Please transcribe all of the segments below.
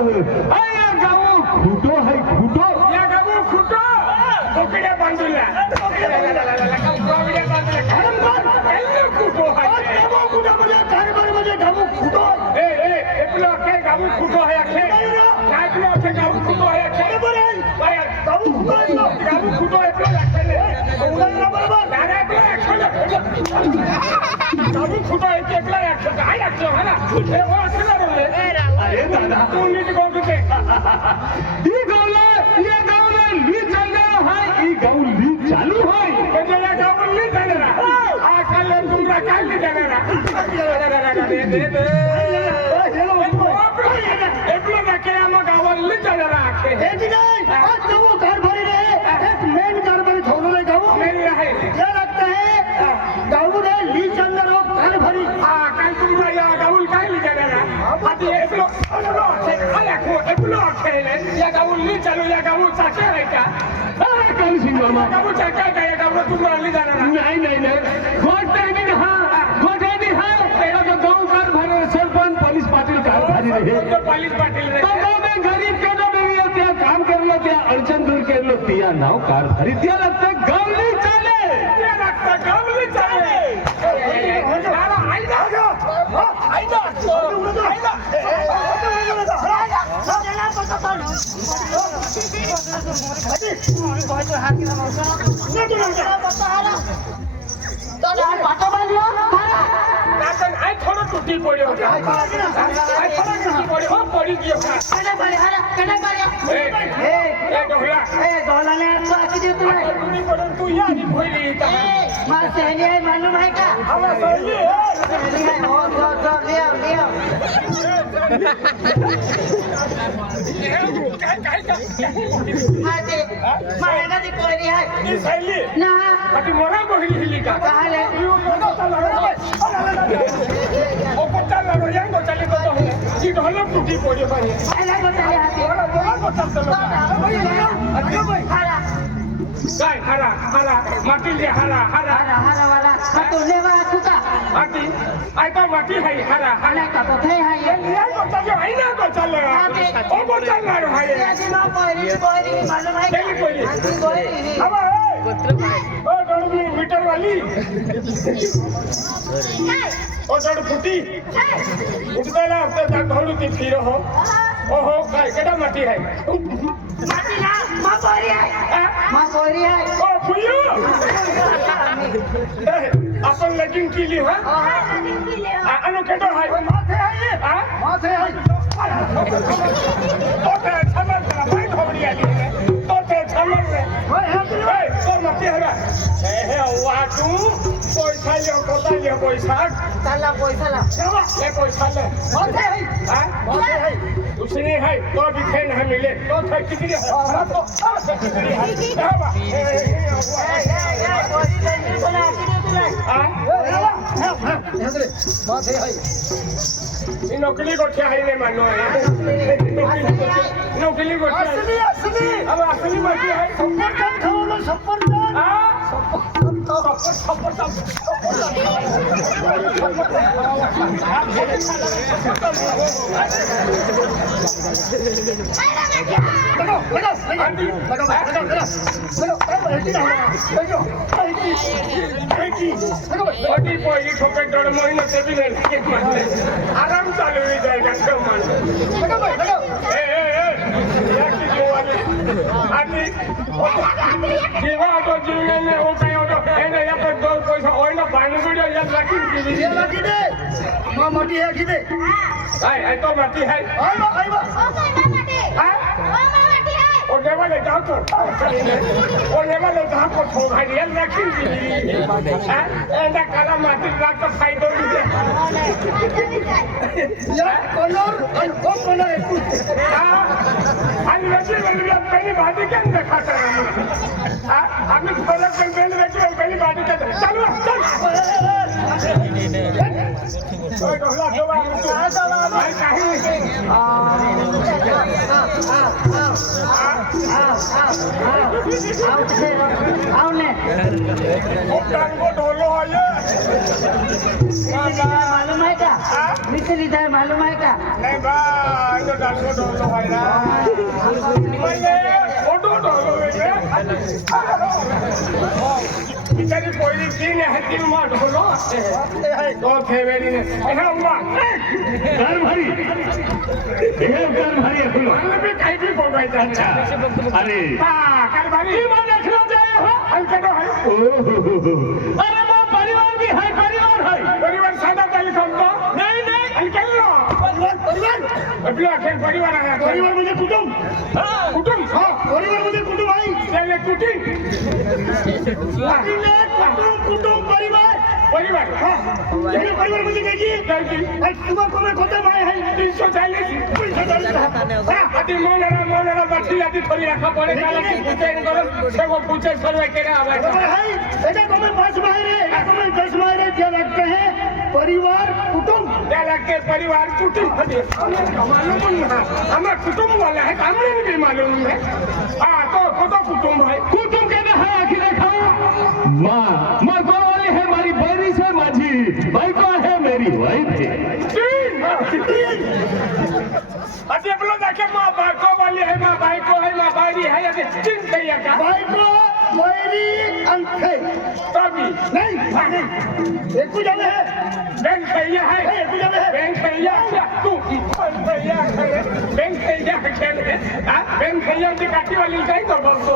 या गाव खुटो है खुटो या गाऊ खुटो कोकड्या बांधूला कोकड्या बांधूला खुटो आहे कारभारीमध्ये गाऊ खुटो ए एपलो अखे गाऊ खुटो आहे अखे काय तुला अखे गाऊ खुटो आहे अखे बरोबर आहे गाऊ खुटो आहे गाऊ खुटो एपलो अखे उदाहरण बरोबर दादा एपलो अखे गाऊ खुटो आहे एपलो अखे काय अखे है ना हे हो असं ना बोलले अरे दादा तू नीट गोगते ई गावला या गावला ली चालणार आहे ई गाव ली चालू आहे म्हणजे या गावाला जाणार आ काल तुमला काय ली जाणार एपलो अखे आम्हा गावाला जाणार अखे हे की नाही आज गाऊ कारभारी रे एक मेन कारभारी ठेवलं आहे गाऊ मेरी आहे क्या लगता है गाऊ रे ली चंदर कारभारी आ काय तुमला या गावाला काय ली जाणार आधी एपलो एपलो अखे या गावाला चालू या गावाला चाके आहे का काल सिंग वर्मा गावाला चाके आहे का या गावाला तुम्हाला जाणार नाही नाही नाही गोटाने हा तेरा तो गाव कारभारी सरपंच पोलीस पाटील कारभारी रे पालीस पाटील रे तो गाव में गरीब केना बेरिया त्या काम करलो त्या अडचण दूर केलो त्या नाव कारभारी त्या लागतं गावली चाले त्या लागतं गावली चाले दादा आईला आईला नाचन आई थोडं तुटी पड्यो आई थोडं तुटी पड्यो हो पडी गयो ए डोहला तुम्ही पडून तू या आणि भोईली मालूम है का आवा सही ई सैली अति मोरा बोहिली हिली का ओ कोटा लड़ो यांगो चली तो ई ढोलक टूटी पड़े पानी मोरा को चल काय हरा माटी ले हरा माटी आई तो माटी है हरा ये लिया को चल आई ना को चल ओ को चल रहा है चली कोई अब ओ डोडी मीटर वाली ओ डोड फुटी उठता ना अब तक ढोलू ती फिर हो ओहो काय केडा माटी है ओ फुयो अपन लेकिन कीली हा अनु केडो है माथे है माथे है तो ते छमल का भाई खोड़ी आली तो ते छमल रे ओए तो माटी है हे वाटू पैसा लियो कोता लियो पैसा ताला पैसा ला ये पैसा ले माथे है माथे है उसने है तो भी थे नहीं मिले तो थे कितनी है तो कितनी है नौकरी को क्या है नहीं मानो नौकरी को असली अब असली बात है आराम चालू जाएगा जेव्हा तो जीवनाने हो काय होतो એને એક દોર પૈસા ઓયનો ભાંગડ્યો યાદ રાખી किती माँ मोटी है किती હાય આ તો માટી હાય ओ लेवल है जहाँ को ओ लेवल है जहाँ को ठोक है रियल रखी ऐसा काला माटी रात का फायदा भी है यार कलर वो कलर है हाँ हम वैसे वाली पहली बात क्या देखा कर हाँ हमने कलर पर पहले वैसे पहली बात क्या चलो चल ओए ढोला ढोला भाई कहीं आओ ने टांगो ढोलो मालूम है क्या मिसे लिखा है मालूम है क्या नाही बा यो डालको डोलो व्हायला म्हणजे फोटो डोलो वेगळे बिचारी पहिली तीन आहे तीन मा ढोलो तो ठेवेली ने हे उमा घर भारी हे घर भारी आहे फुलं. मला बी काही बी बोलायचं अच्छा अरे हा काय भारी माझ्या खिलाफ जाए हो. अंकटो आहे ओ हो, हो, हो. अरे मग परिवार भी है परिवार है परिवार साधा चालू समतो नाही नाही अंकललो परिवार आपला अखेर परिवार आहे परिवार म्हणजे कुटुंब कुटुंब हा परिवार म्हणजे कुटुंब आहे त्याले कुटुंब कुटुंब परिवार परिवार हा त्याने परिवार म्हणजे काय की काय की तुम्हाला कोणी कोणते माय आहे 340 हा आधी मोनरा बाटली आधी थोडी रखा पडे त्याला की कुठे करून सगळं पूछे सर्व केला बरोबर है एका को में 5 मायरे एका को में 10 मायरे क्या लगते हैं परिवार कुटुंब त्याला के परिवार कुटुंब मालूम है हमें कुटुंब वाला है हमने भी मालूम है हाँ तो कुटुंब है कुटुंब कहते हैं आखिर खाओ माँ को वाली है हमारी बहरी से माझी भाई को है मेरी वाइफ है अरे बोलो जाके माँ बाइको वाली है माँ बाइको है माँ बारी है अरे चिंत भैया का बाइको मेरी अंखे तभी नहीं नहीं एक को जाने है बैंक भैया है एक को जाने है बैंक भैया तू भैया बैंक भैया खेले बैंक भैया की काठी वाली काय तो बोलतो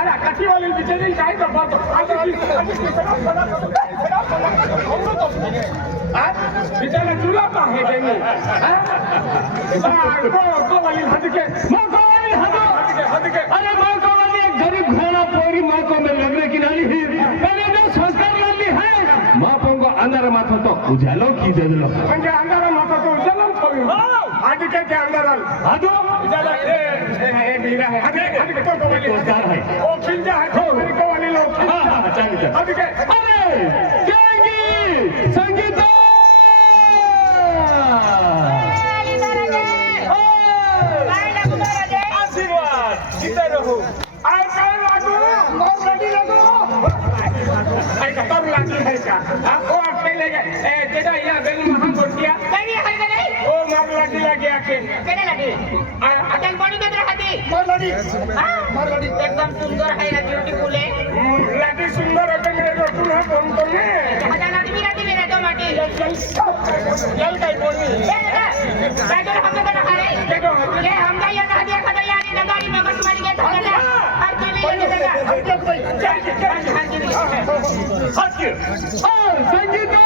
अरे काठी वाली बिचारी काय तो बोलतो बिचारा चुला का है देनी को वाली हद के माँ को वाली हद के अरे माँ को वाली एक गरीब घोड़ा पोरी माँ को में लगने की नाली ही पहले जो संस्कार लाली है माँ को अंदर माथा तो उजालो की दे दो म्हणजे अंधारा माता तो जलम करू आधी के ते अंधारा आदो उजाला हे मीरा है आधी के तो वाली संस्कार है ओ खिंजा है को वाली लोग हाँ चल चल आधी के अरे केगी संगीता आशीर्वाद जिते रहो आय काय लागू गाड़ी लगो आय का तर लागी है का ओ अकेले तेरा यहाँ बेल महान बोटिया कहीं हर गई ओ मार लागी लगी आके केने लगी अटल बॉडी में रहती मार गाड़ी एकदम सुंदर है ना ब्यूटीफुल है लागी सुंदर होते मेरे रोटू है कौन तो ने हजार आदमी रहती मेरे तो माटी चल काय बोली टाइगर हमने तो रखा है ये हमका ये ना दिया खड़ा यानी नगारी में बस मारी के धोना हर कोई ले लेगा हट के संगीता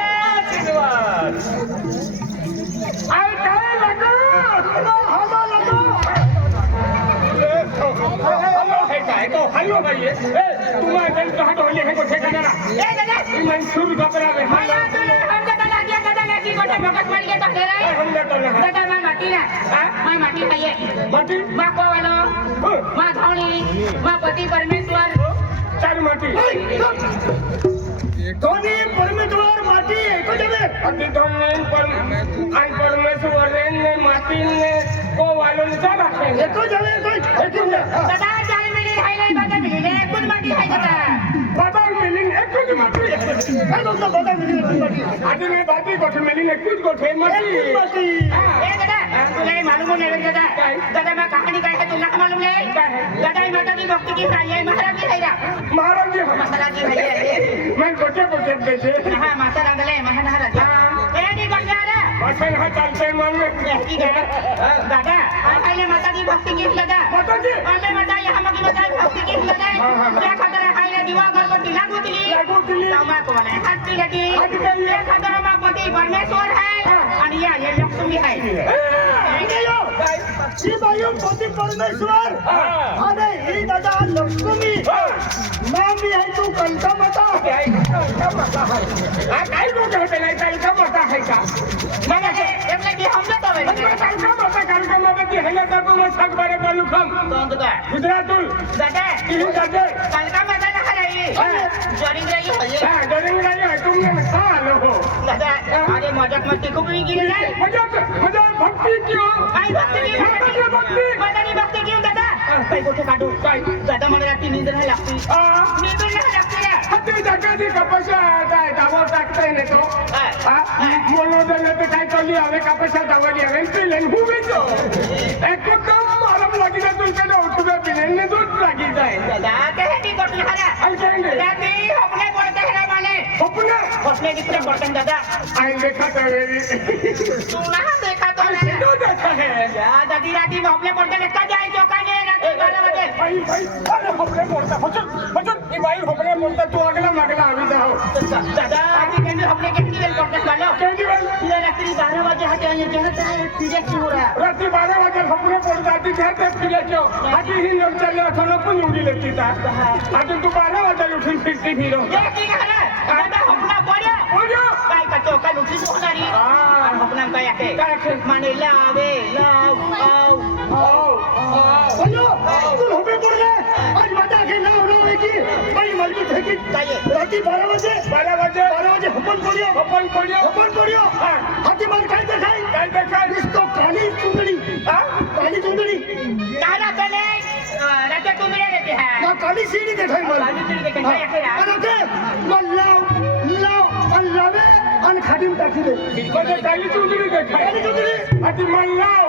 आशीर्वाद आय काय लागू हवा लगो हेलो है काय तो हेलो भाई ए तुम्हारे दिल कहां तो होली है को ठेकाना ना ए दादा मंसूर घबरा में माया तो हमका तो लग गया दादा लगी कोटे भगत मारी के धोने रहे हमने तो लगा दादा मां माटी ना मां माटी खाइए माटी मां को वालो मां धौनी मां पति परमेश्वर चार माटी धोनी परमेश्वर माटी एको जगह अति धोनी पर आई परमेश्वर ने माटी ने को वालों चला एको जगह कोई एक जगह दादा जान मिली है नहीं दादा मिली कुछ माटी है दादा बाबा मिलिन एक कुछ माटी काय तो बता मिली माटी आज ने बाती को मिलिन एक कुछ को थे माटी एक माटी ए दादा तुझे मालूम नहीं है दादा दादा मैं कहानी का है तुझे मालूम नहीं दादा ये माता की भक्ति की है ये महाराज की है ना महाराज जी महाराज की है मैं गोटे गोटे देखे हां माता रंगले महाराज ए नी गया रे मसन हा चलते मन में की है दादा आइले माता की भक्ति की दादा माता जी हमें माता ये हम की माता भक्ति की दादा क्या खतर है आइले दिवा घर को लागू दिली सामा को वाले हाथ लगी ये खतर मां पति परमेश्वर है और ये लक्ष्मी है ही बायू पति परमेश्वर अरे ही दादा लक्ष्मी नाम भी है तू कलका माता काय को कहते नहीं कलका माता है का मैंने એટલે કે हमने तो कलका माता की है ना को मैं सग बारे बोलू खम कौन दादा गुजरातुल दादा इही दादा कलका माता ना रही जोरिंग रही है हां डरिंग रही है तुमने हां लो दादा अरे मजाक मस्ती खूब भी की नहीं मजा भक्ति क्यों आई भक्ति की भक्ति माता की भक्ति क्यों दादा कई गोठे काटू दादा मला रात्री नींद नाही लागते नींद नाही लागते ते जगाची कपाशा दावा टाकताय ना तो मनोरंजन काय चालू हवे कपाशा दावाली हवे पिलेन हुबेचो एकदम आराम लागी ना तुमच्या उठून पिलेन दूध लागी जाय दादा कशाची गोष्ट खरा रात्री हपले पडते है माने हपले कितने पडते दादा आई देखा तू ना देखा तो तो देखा है दादी राती में हपले पडते लेका जाए चौकाने राती 12 बजे भाई अरे हपले बोलता बचत ये भाई हपले बोलता तू अगला मगला अभी जाओ दादा आगे कैंडी हपले कैंडी वेल पडते वालो कैंडी वेल ये रात्री 12 बजे हटे आए जहां सीरियस हो रहा है रात्री 12 वाजे हपले पड जाती थे ते फिरायचो आधी ही लोक चालले अथवा पण उडी लेती ता आधी तू 12 वाजे उठून फिरती फिरो ये की खरा दादा हपला पड्या काय का चौका उठी होणारी आणि हपला काय माने लावे लाव बोलो तू होबे पडले आज माता के नाव नाव की भाई मजबूत है कि राती 12 बजे हपन पड़ियो हाथी मन काय देखाय इसको काली चुंदड़ी काला पहले राजा तुमरे रहते हैं ना काली सीढ़ी देखाय मला काली सीढ़ी देखाय काय आहे आणि ते मल्लाव अल्लावे आणि खाडीम टाकी दे काली चुंदड़ी देखाय आधी मल्लाव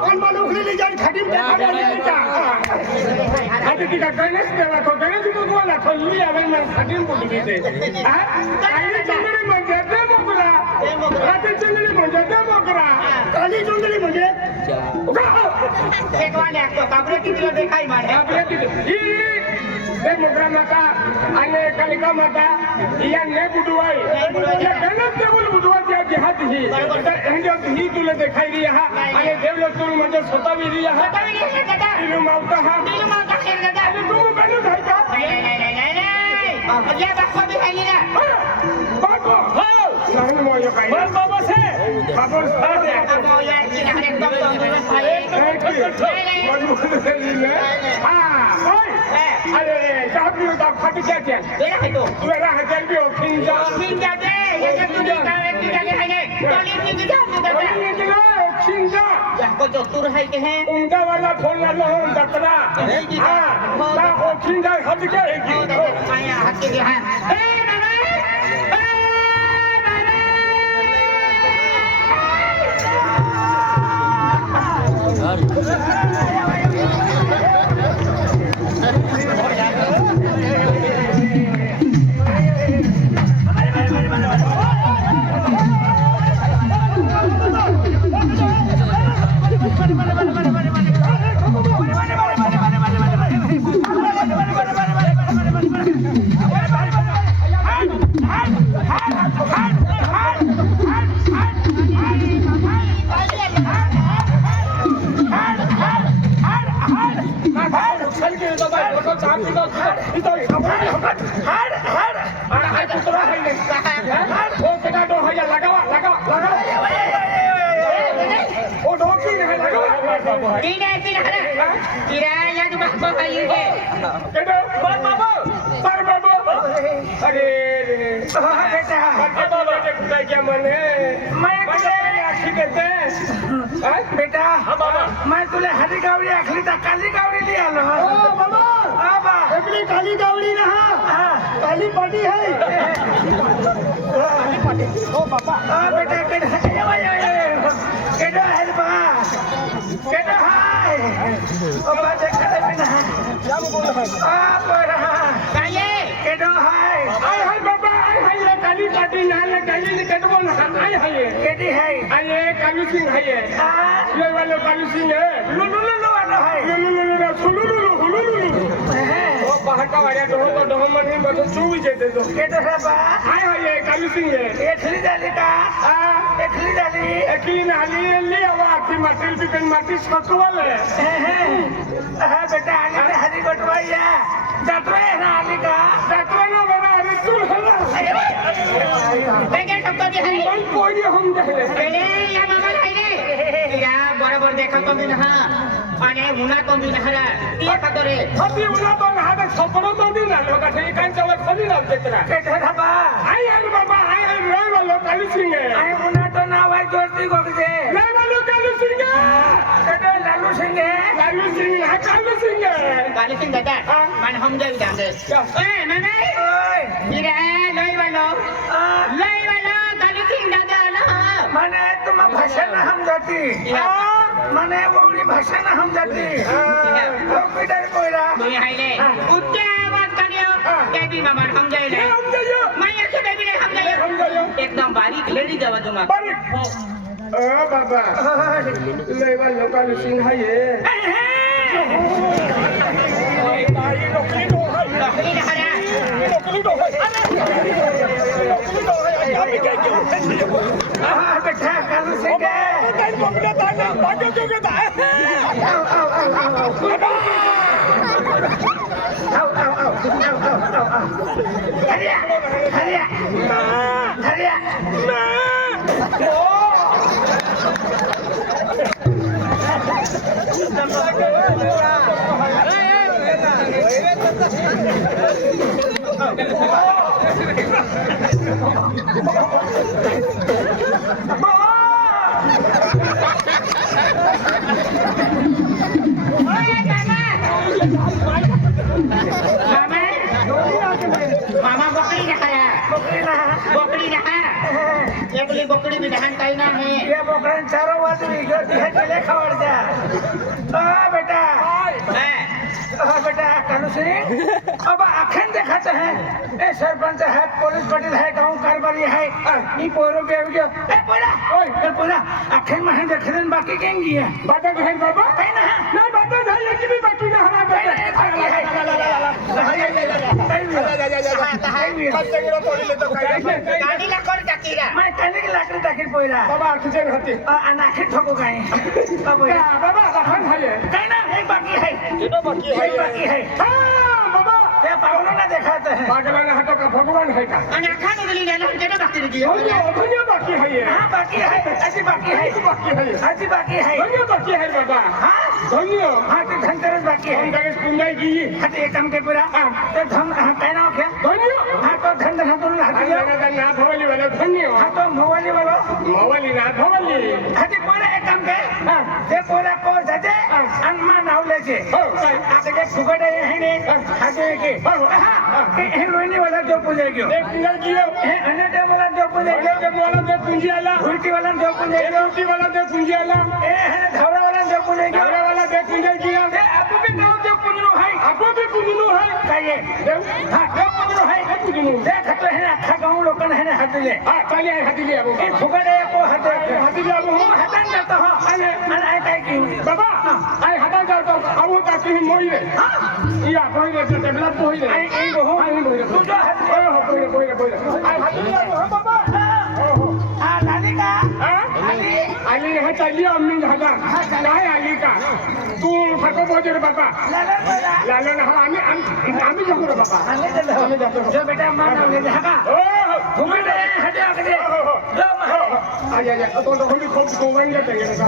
आणि मला उखलेली जाण खाडीम टाकी आधी ती गणेश देवा तो गणेश भगवान खोली आवे मन खाडीम बोलली ते काली चुंदड़ी म्हणजे ते मोगरा काली चुंदड़ी म्हणजे ते मोगरा काली चुंदड़ी म्हणजे देखवाने असतो काबरे कितीला देखाय माने आपल्या तिथे ते मोगरा माता आणि कालिका माता या ने बुडवाई या गणेश देवल बुडवाच्या जिहात ही तर ह्यांच्यात ही तुला देखायली हा आणि देवलो तुल म्हणजे स्वतःविरी हा तिनु मावता हा आणि तू बनू आहे का ये बापा भी खाली ना बाको नाही मोय काय बाबा से बाबा बाबा यार की ना एकदम तंदुरुस्त आहे अरे चाबी का फट गया बेरा है तो तू रहा जल्दी हो खिंजा दे ये जब तू का एक जगह है ने टोली की जा को जो तुर है के हैं उंदा वाला फोन ला लो दतरा हां ना ओ खिंजा हट गया है की आया हट के है ए बेटा मैं तुले हरी गावड़ी आखली था काली गावड़ी ले आलो बाबा बाबा अपनी काली गावड़ी ना काली पाटी है काली पाटी ओ बाबा बेटा केडो है बा केडो हाय बाबा देखा दे बिना जाम बोल है बड़ा काये केडो हाय हाय बाबा हाय काली पाटी ना ले काली ने केडो बोल हाय केडी है आये कालू सिंह है ये वाला कालू सिंह है लुलुलु वाला है लुलुलु ओ बाहर का वाला डोह मन में बतो चूई जेते तो केडो है बा हाय कालू सिंह है एखली डाली का एखली नाली ले आवा की माटी बिकन माटी सकवाल है बेटा आने हरी गटवाइया डटरे ना आली का डटरे ना बना अरे तू हला बेगे टक्कर दे हरी कोई कोई हम दे पहले या मामा राहिले या बरोबर देखा कमी ना आणि उन्हा कमी ना ती खातोरे अभी उन्हा तो ना हा छपडो तो दी ना लोका ठेई कान चला खाली ना देतरा केठा बा आई बाबा आई रे वालो काली सिंह आई उन्हा तो ना वाई जोरती गोगजे रे वालो काली सिंह केडो लालू सिंह हा कालू सिंह कालूसिंग दादा मन समजावी दांदे ए माने इरे लई वालो कालूसिंग दादा ना माने तुम भाषा ना हम जाती माने वोड़ी भाषा ना हम जाती तो किधर कोईरा तुई हाइले उच्च आवाज करियो बेबी मामा समजाइले मैं ऐसे बेबी ने समजाइयो एकदम बारीक लेडी जावा दूंगा बाबा लेवा लोकल सिंह है ये नकली ना हरा बेटा कालू सिंह मामा बोकड़ी ना एकली बोकड़ी भी दहन काही ना है ये बोकरन चारों बाजू इकडे खावडत्या बेटा बेटा कालू सिंह अब आखन दिखाते हैं ए सरपंच है पुलिस पाटिल है गांव कारभारी है ई पोरो पे गयो ए पोरा आखन में देखन बाकी केंगी है बाटा है बाबा कहीं ना ना बाटा है कि भी बाकी ना हरा बाटा गाडी ला कोण टाकीरा मैं कने की लाकड़ी टाकी पोरा बाबा आखिर होती अनाखे ठोको गाय बाबा दाखन है कहीं ना एक बाकी है ये बाकी है हां बाबा ये पावलो ना दिखाते हैं पागल ना हटो का भगवान है का आणि आखा निघली ना केटा बाकी रही धन्य बाकी है ये हां बाकी है अजी बाकी है अजी बाकी है धन्य बाकी है बाबा हां धन्य हां तो धनतेरस बाकी है धनतेरस पुंजाई की हां तो एक काम के पूरा तो धन हां कहना हो क्या धन्य हां तो धन धन तो हां ना भवली वाला धन्य हां तो मोवाली वाला मोवाली ना भवली हां तो पूरा एक काम के ते पूरा को जाते अनमा नाव लेके आगे के फुगड़ है ने आगे के हां हे रोनी वाला जो पूजा गयो एक पुंजाई कियो हे अनटे वाला जो पूजा गयो के वाला जो पुंजी आला उल्टी वाला जो पूजा गयो उल्टी वाला जो पुंजी आला ए है धवरा वाला जो पूजा गयो धवरा वाला जो पुंजाई किया ए आपको भी नाव जो पूजनो है आपको भी पुंजनु है कहिए हां जो पूजनो है पुंजनु देख तो है आखा गांव लोकन है हाथ ले हां चलिए हाथी ले अब ए फुगड़े को हाथ हाथी ले अब हम हटन जाता हो अरे अरे काय की बाबा आई हटा जाओ तो अब का कहीं मोई रे या कोई रे टेबला कोई रे आई ए हो तू जो हाथ ओए हो कोई आई हाथी ले अब बाबा हां लाली का आली है चलिए अम्मी हटा काय आली का तू फको बोझे रे बाबा लालो ना आम्ही जातो रे बाबा आम्ही जातो जो बेटा मान ले हाका फुगड़े हटे आगे जो आ तो होली खूब गोवंग ते रे का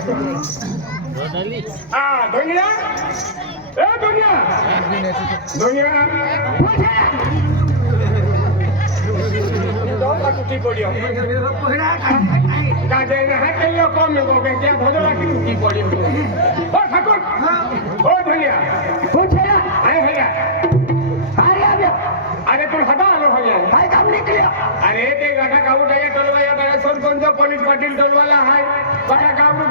दुनिया ए दुनिया टूटी पड़ियो गाजे ना है कहियो कम में गोगे क्या भोजला की टूटी पड़ियो ओ ठाकुर ओ दुनिया पूछेला आए भैया अरे आवे अरे तू हटा आलो भैया भाई काम निकलिया अरे ते गाठा काउटाया टोलवाया बड़ा सरपंच पुलिस पाटिल टोलवाला है बड़ा गावरू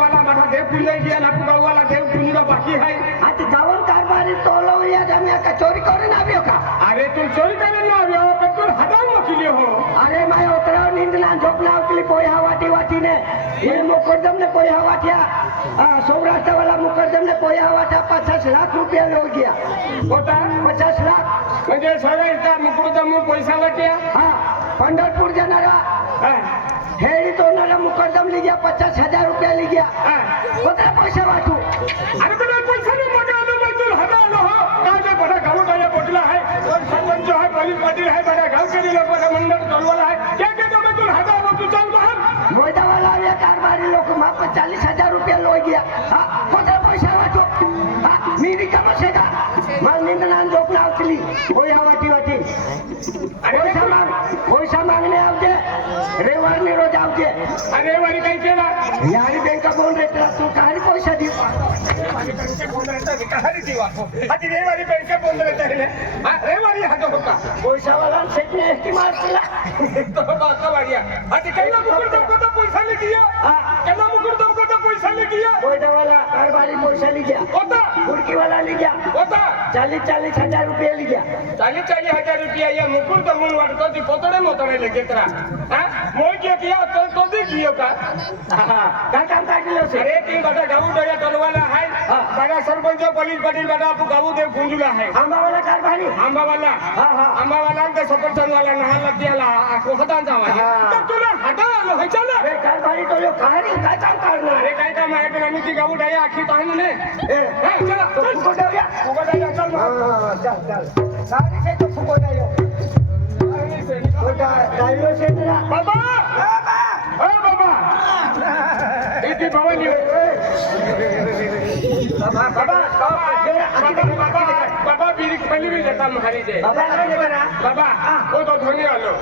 वाला बड़ा देव पुंजाई किया लापू गाव वाला देव पुंजरा बाकी है आज गावन कारभारी टोलवया जमे का चोरी करे ना आवियो का अरे तू चोरी करे ना आवियो पे तू हटाओ मखिले हो अरे मैं ओकरा नींदना झोपना उतली पोया वाटी ने ये मुकदम ने पोया वाटिया सौराष्ट्र वाला मुकदम ने पोया वाटा 50 लाख रुपया ले गया होता 50 लाख म्हणजे सौराष्ट्र मुकदम पैसा वाट्या हां पंढरपूर जाणारा हेरी तो नाला मुकदम ले गया 50,000 रुपया ले गया होता पैसा वाटू अरे तो पैसा नहीं मगा लो मैं तू हटा लो हो काजे बड़ा गावटाया बोटला है और सरपंच है पुलिस पाटिल है बड़ा गांव के लोग बड़ा मंडल टोलवाला है क्या कहते मैं तू हटा वो तू चल बाहर मोइदा वाला ये कारभारी लोग मा 40,000 रुपया लो गया हां होता पैसा वाटू हां मेरी का बसेगा माल निंदना जोपना उतली पोया वाटी पैसा मांगने आवते रेवार ने रोज आवते अरे वारी काही केला यारी बँका बोल रेटला तू काय पैसा देऊ रविवारी पेन्शन बोंदराचा विकाहारी जीवा आधी रविवारी पेन्शन बोंदराचा आहे ना रविवारी हातो होता पैशावाला सेट ने एसटी मारला तो बाका वाडिया आधी कैला मुकुर दमको पैसा ले किया कैला मुकुर दमको पैसा ले किया पैशावाला कारभारी पैसा ले गया होता कुर्की वाला ले गया होता 40 हजार रुपये ले गया 40,000 रुपया या मुकुर दमून वाटतो ती पोतडे मोतडे लेकेत्रा मोय किया तो दी कियो का काय काम काढलं से अरे ती बटा गाऊ डया टोलवाला आहे बडा सरपंच पोलीस पाटील बटा आपू गाऊ दे गुंजुला आहे आंबावाला कारभारी आंबावाला आंबावाला ते सफरचंद वाला नहा लग्याला आको हतांचा वाला तर तुला हटा आलो हे चला अरे कारभारी तो लोग कहानी काय काम काढलं अरे काय काम आहे तर आम्ही ती गाऊ डया आखी पाहणं ने चला चल फुकट द्या फुकट डया चल चल सारी से तो फुकट द्या डायलो से तेरा बाबा ए बाबा इथे भवानी बाबा बिरी पहली भी जाता महारी जे बाबा वो तो धोनी आलो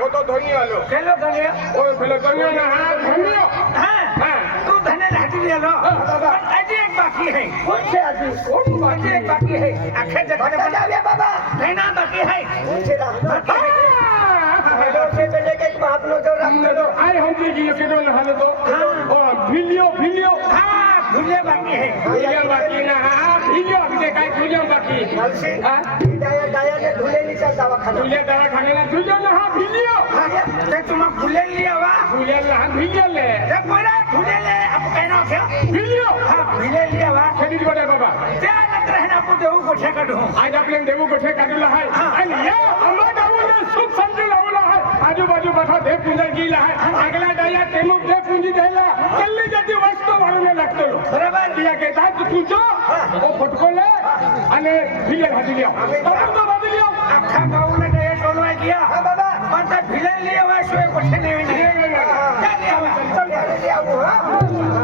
वो तो धोनी आलो केलो धने वो फेलो धोनी ना धोनी हां तू धने राहती दिलो बाबा अजी एक बाकी है कौन से आदमी अजी एक बाकी है आखे जगह जावे बाबा नहीं ना बाकी है कौन से बाकी है हेलो से पहले के बाप लो जो रख दो आए हम जी के दो ना हालो तो ओ भिलियो हां भूले बाकी है भिलियो बाकी ना भिलियो अभी काय भिलियो बाकी अलसी डाया ने धुले लीचा दवाखाना भिलियो दवाखाने ना भिलियो ना भिलियो ते तुम भूले लिया वा भिलियो ना भिलियो ले ते बोला भूले ले अब कहना क्या भिलियो हां भूले लिया वा खेडी बडे बाबा त्या लग रहना को देऊ गोठे काढू आज आपल्याला देऊ गोठे काढला आहे आणि या आम्हा गावाला सुख समजू लावला आहे आजूबाजू बठा दे पूजा गेला आहे अगला डाया तेमुक दे पूंजी द्यायला कल्ली जाती वस्तू वाढवणे लागतो बरोबर तिला घेतात तू जो ओ फटकोले आणि भिले भाजी लिया तो भाजी लिया अख्खा गावला डाया टोलवा गया हां बाबा पण त्या भिले लिया वा सोय गोठे नाही चल लिया वा चल लिया